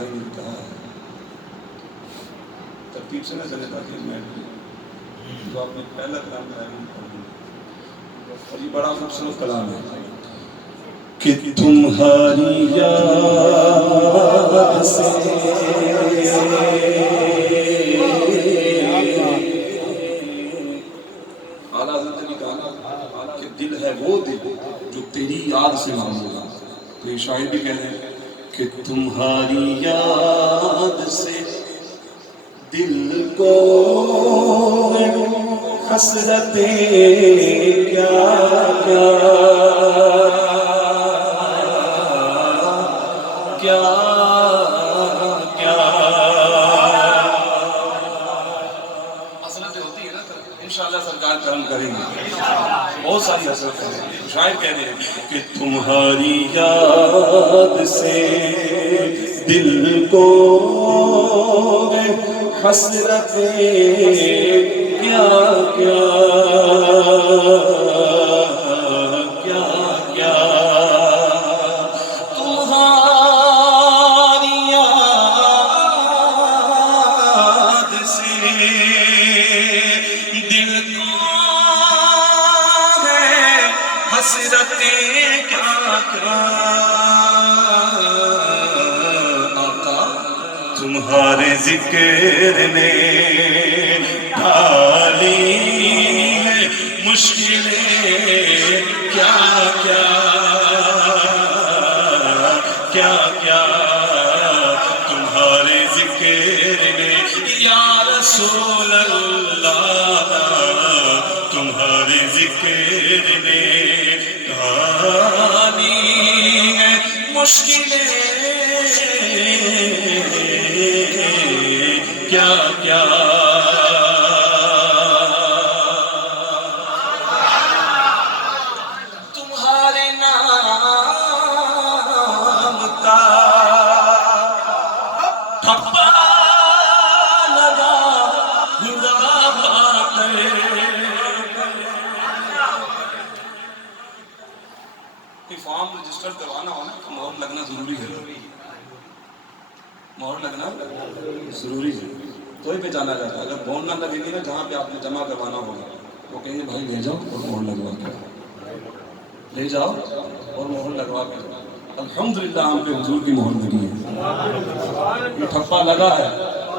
بھائی نے کہا ہے، ترتیب سے نہ چلے تاکہ میں جو آپ نے پہلا کلام کرایا وہ پڑھ دوں، اور یہ بڑا خوبصورت کلام ہے کہ تمہاری یاد سے اعلیٰ حضرت نے کہا کہ دل ہے وہ دل جو تیری یاد سے معمول ہوگا. تو یہ شاعر بھی کہہ رہے ہیں کہ تمہاری یاد سے دل کو حسرتیں کیا کیا حسرتیں ہوتی ہے نا، انشاءاللہ سرکار کرم کریں گے، بہت ساری حسرتیں ہیں. شاعر کہہ رہے ہیں کہ تمہاری یاد سے دل کو حسرتیں کیا کیا تمہاری یاد سے دل کو حسرتیں کیا آقا تمہارے ذکر نے ڈالی ہے مشکلیں کیا تمہارے ذکر نے یا رسول اللہ تمہارے ذکر نے ڈالی ہے مشکلیں کیا تمہارے نام کا ٹھپا لگا ہوا بات فارم رجسٹر کروانا ہونا تو مہر لگنا ضروری ہے، مہر لگنا ضروری ہے تو ہی پہچانا جاتا ہے. اگر مہر نہ لگے گی نا جہاں پہ آپ نے جمع کروانا ہوگا وہ کہیں گے بھائی لے جاؤ اور مہر لگوا کے لے جاؤ اور مہر لگوا کے. الحمدللہ ہم پہ حضور کی مہر لگی ہے، یہ ٹھپا لگا ہے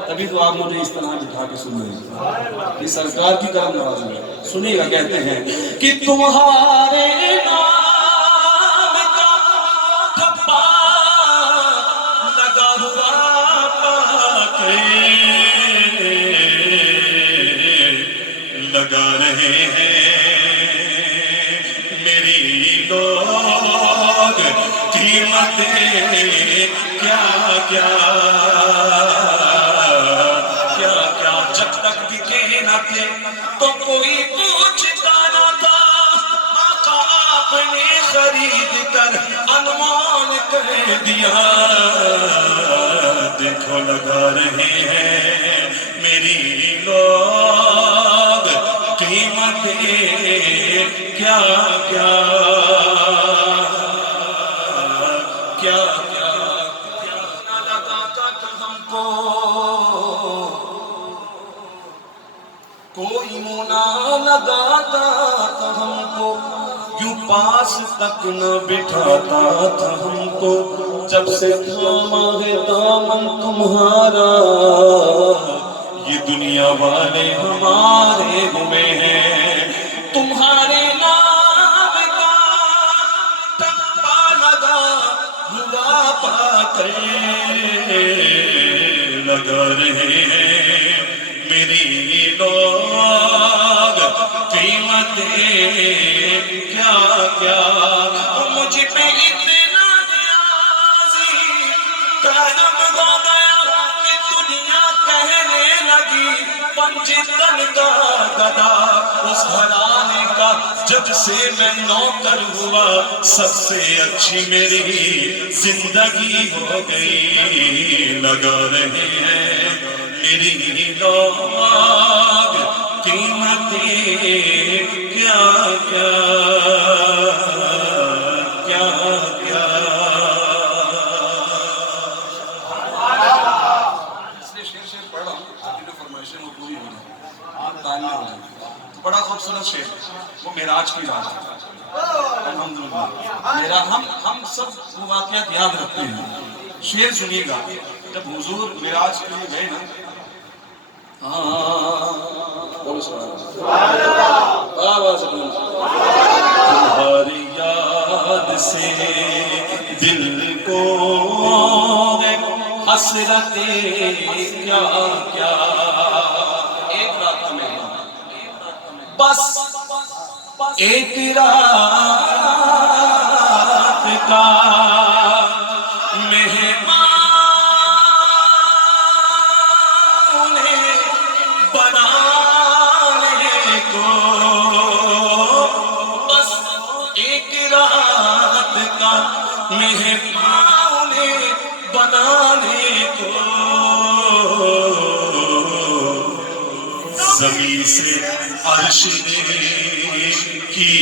تبھی تو آپ مجھے اس طرح دکھا کے سن رہے ہیں. یہ سرکار کی کرم نوازی ہے. سنیے گا، کہتے ہیں کہ تمہارے نام کا ٹھپا لگا ہوا پا کے لگا رہے ہیں میری لوگ قیمتیں کیا جب تک دکھے نہ تھے تو کوئی پوچھتا نہ تھا، آقا آپ نے خرید کر انمول کر دیا. دیکھو لگا رہے ہیں میری لوگ قیمتیں کیا نہ لگاتا تھا ہم کو کوئی منہ نہ لگاتا تھا ہم کو، یوں پاس تک نہ بٹھاتا تھا ہم کو. جب سے تھاما ہے دامن تمہارا یہ دنیا والے ہمارے ہوئے ہیں. تمہارے نام کا ٹھپا لگا ہوا پا کر لگا رہے ہیں میری لوگ قیمتیں کیا مجھ پہ اتنا نیازی کرم ہو گیا کہ دنیا کہنے لگی پنجتن کا گدا. اس گھرانے کا جب سے میں نوکر ہوا سب سے اچھی میری زندگی ہو گئی. لگا رہے ہیں میری لوگ قیمتیں کیا حال میں ہو جائے. بڑا خوبصورت شعر وہ معراج کی بات ہے. الحمدللہ میرا ہم سب وہ واقعات یاد رکھتے ہیں. شعر سنیے گا جب حضور معراج کے لیے گئے نا. تمہاری یاد سے دل کو حسرت کیا کیا. ایک رات میں بس ایک رات کا مہمان بنانے کو. بس ایک رات کا مہمان بنانے کو. زمین سے عرش نے کی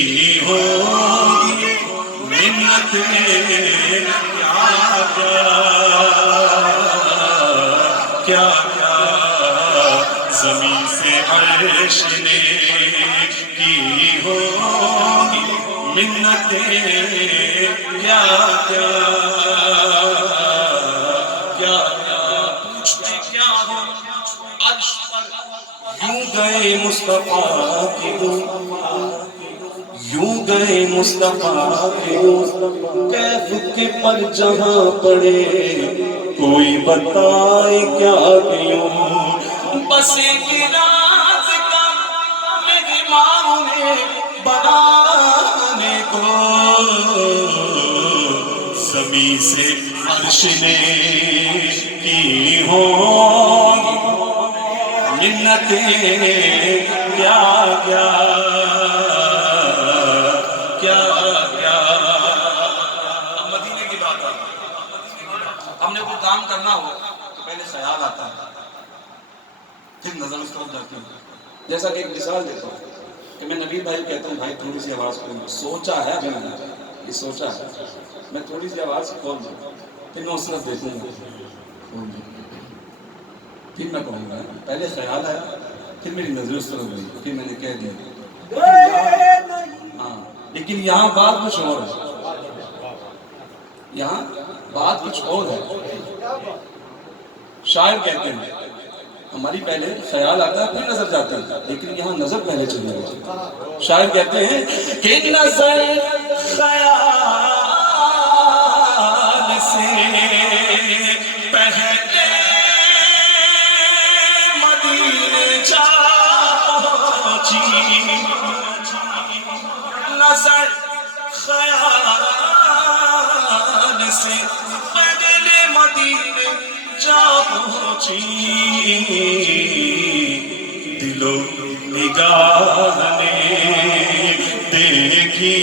ہوگی منت کیا کیا. زمین سے عرش نے کی ہوگی منت کیا کیا کیا کیا. پوچھتے کیا ہو عرش پر یوں گئے مصطفیٰ کی یوں گئے مصطفیٰ کے کیف کے پر جہاں پڑے کوئی بتائے کیا کیوں. بس ایک رات کا مہمان بنانے کو. زمین سے عرش نے کی ہوگی منتیں کیا کیا کیا کیا. اب مدینے کی بات آئی. ہم نے کوئی کام کرنا ہو تو پہلے خیال آتا ہے پھر نظر اس طرف جاتی ہے. جیسا کہ ایک مثال دیتا ہوں کہ میں نبی بھائی کہتا ہوں بھائی تھوڑی سی آواز کھول. سوچا ہے ابھی میں نے یہ سوچا ہے میں تھوڑی سی آواز کھول دوں پھر میں اس طرف دیکھوں گا پھر میں کہوں گا. پہلے خیال آیا پھر میری نظر اس طرف گئی پھر میں نے کہہ دیا. ہاں لیکن یہاں بات کچھ اور ہے. یہاں بات کچھ اور ہے. شاعر کہتے ہیں ہماری پہلے خیال آتا ہے پھر نظر جاتا ہے لیکن یہاں نظر پہلے چلی جاتی ہے. شاعر کہتے ہیں کہ نظر خیال سے پہلے مدینے جا پہنچی. نظر خیال سے پہلے مدینے جا پہنچی. دل و نگاہ نے دیکھی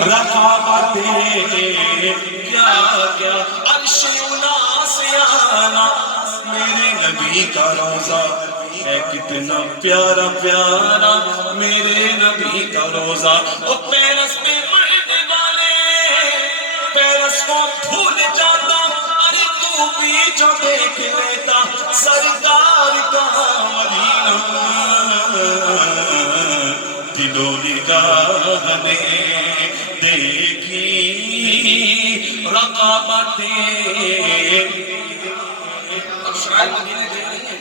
رقابتیں کیا کیا. عرش اولا سے آنا میرے نبی کا روزہ ہے کتنا پیارا پیارا میرے نبی کا روزہ. وہ پیرس میں مرنے والے پیرس کو بھول جاتا. ارے تو بھی جو دیکھ لیتا سرکار کا مدینہ. دل و نگاہ نے دیکھی رقابتیں. اب شاید مدینے گئے نہیں ہیں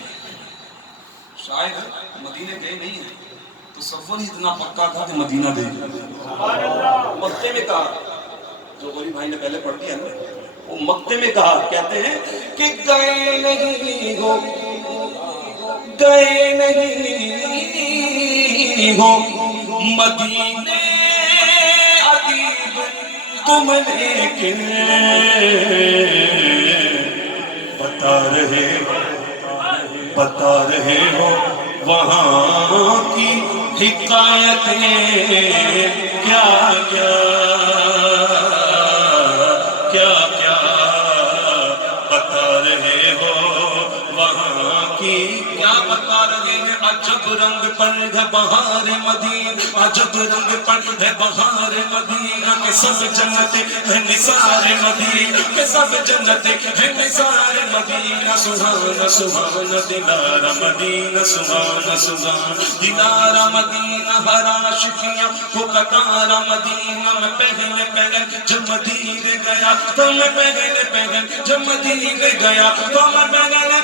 شاید مدینے گئے نہیں ہیں تو سفر اتنا پکا تھا کہ مدینہ دے گا. مکے میں کہا جو غوری بھائی نے پہلے پڑھ دیا نا وہ مکے میں کہا کہتے ہیں کہ گئے نہیں ہو مدینے ادیب تم لیکن بتا رہے ہو وہاں کی حکایتیں کیا کیا کیا کیا. بتا رہے ہو وہاں کی کیا بتا رہے ہیں. عجب رنگ پر ہے بہار مدینہ عجب رنگ پر ہے بہار مدینہ کہ سب جنت ہے نثار مدینہ کہ سب جنت ہے نثار مدینہ سبحان سبحان دلارا مدینہ سبحان سبحان دلارا مدینہ ہر عاشقیاں کو قطارا مدینہ میں پہلے جب مدینے گیا تو میں پہلے جب مدینے گیا تو میں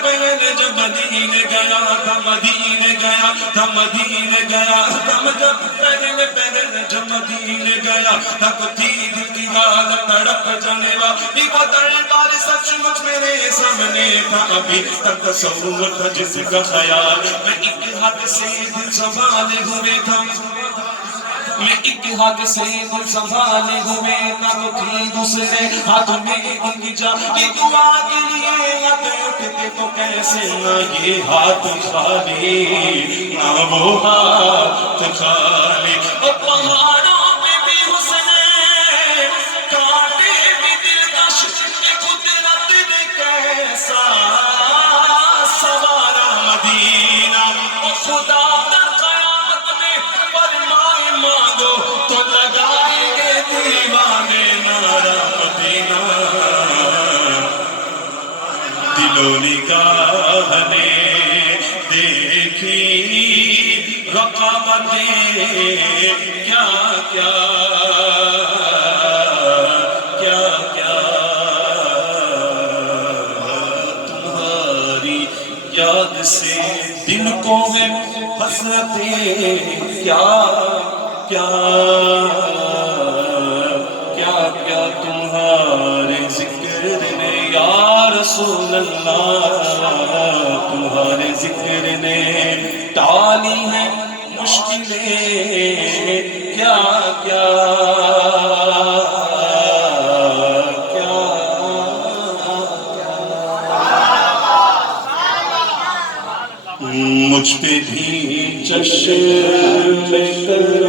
پہلے جب مدینے گیا تھا مدینے گیا تھا مدینے گیا تھا جب پہلے جب مدینے گیا تب دید کی حالت تڑپ جانے والی وہ دربار سچ مچ میرے سامنے تھا ابھی تک تصور تھا جس کا خیال میں ایک حد سے دل سنبھالے ہوئے تھا میں ایک ہاتھ سے دل سنبھالے ہوئے تھا تو تھی دوسرے ہاتھ میں ان کی جانی دعا کے لیے ہاتھ اٹھتے تو کیسے نہ یہ ہاتھ خالی نہ وہ ہاتھ خالی اور پہاڑوں پہ بھی حسن کاٹے بھی دلکش قدرت نے کیسا سوارا مدینہ اور خدا در قیامت میں فرمائے مانگو تو لگائیں گے دیوانے نعرہ مدینہ دل و نگاہ نے دیکھی رقابتیں کیا کیا کیا کیا تمہاری یاد سے دل کو ہے حسرتیں کیا کیا کیا کیا تمہارے ذکر نے یا رسول اللہ تمہارے ذکر نے ٹالی ہے مشکلیں کیا کیا مجھ پہ بھی چشم